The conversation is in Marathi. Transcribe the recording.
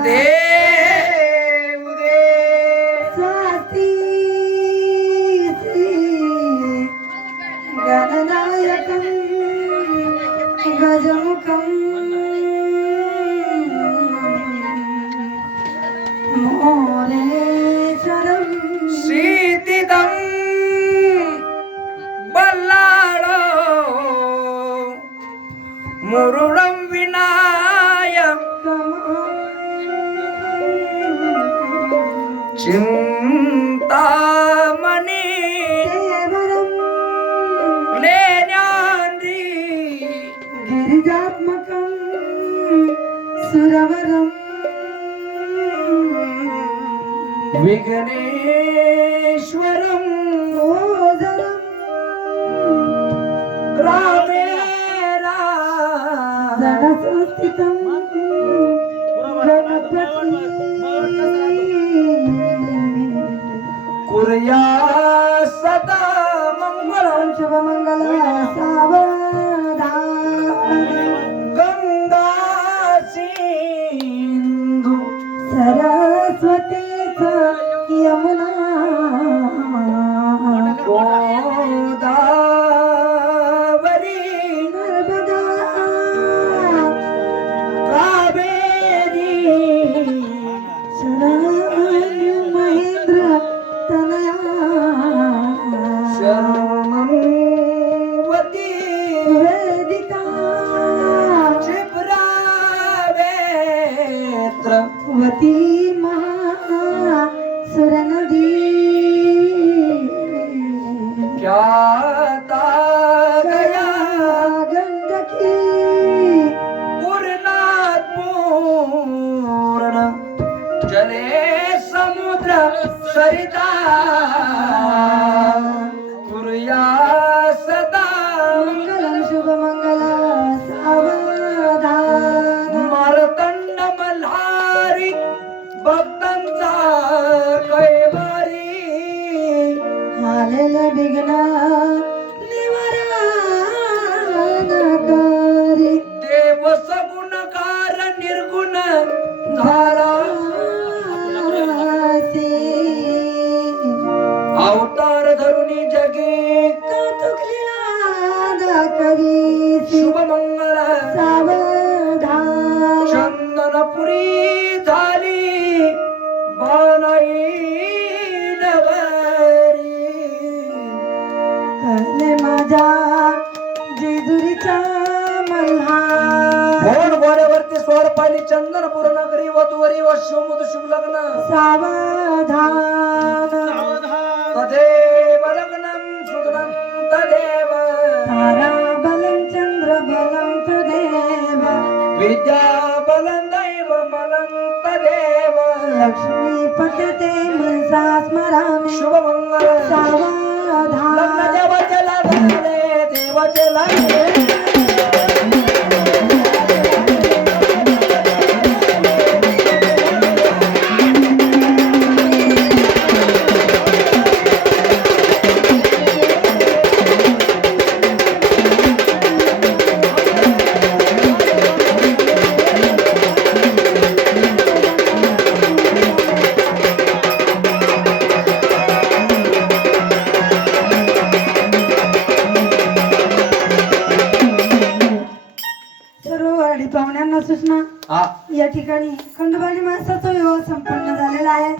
poder. சிந்தாமணி. லேஞாந்தி கிரிஜாத்மகம் சுரவரம். விகணேஸ்வரம். ஓதரம் ராமேரா. சரசுஸ்திதம் கணபதி. कुर्या सदा मंगळं शुभमंगल सावधान। गंगा सिंधू सरस्वतीच यमुना गोदावरी। सरिता कुर्या सदा मंगलम शुभमंगल सावधान मारतंड मल्हारी भक्तांचा कैवारी। आलेले विघ्न नगरी माझ्या जेजुरीचा मल्हार. भोर घोड्यावरती स्वर पाली चंदनपूर नगरी वधूवरी व शिवमुद शुभ लग्न सावधान. तदेव लग्नं सुदनं तदेव. तारा बलं चंद्र बलं तदेव. विद्या बलं दैव बलं तदेव. लक्ष्मी पठते मनसा स्मरामि. शुभ मंगल लग्न सावधान देवाचे लागले देवाचे लागले पाहुण्यांना सूचना. या ठिकाणी खंडोबाली माणसाचा विवाह संपन्न झालेला आहे.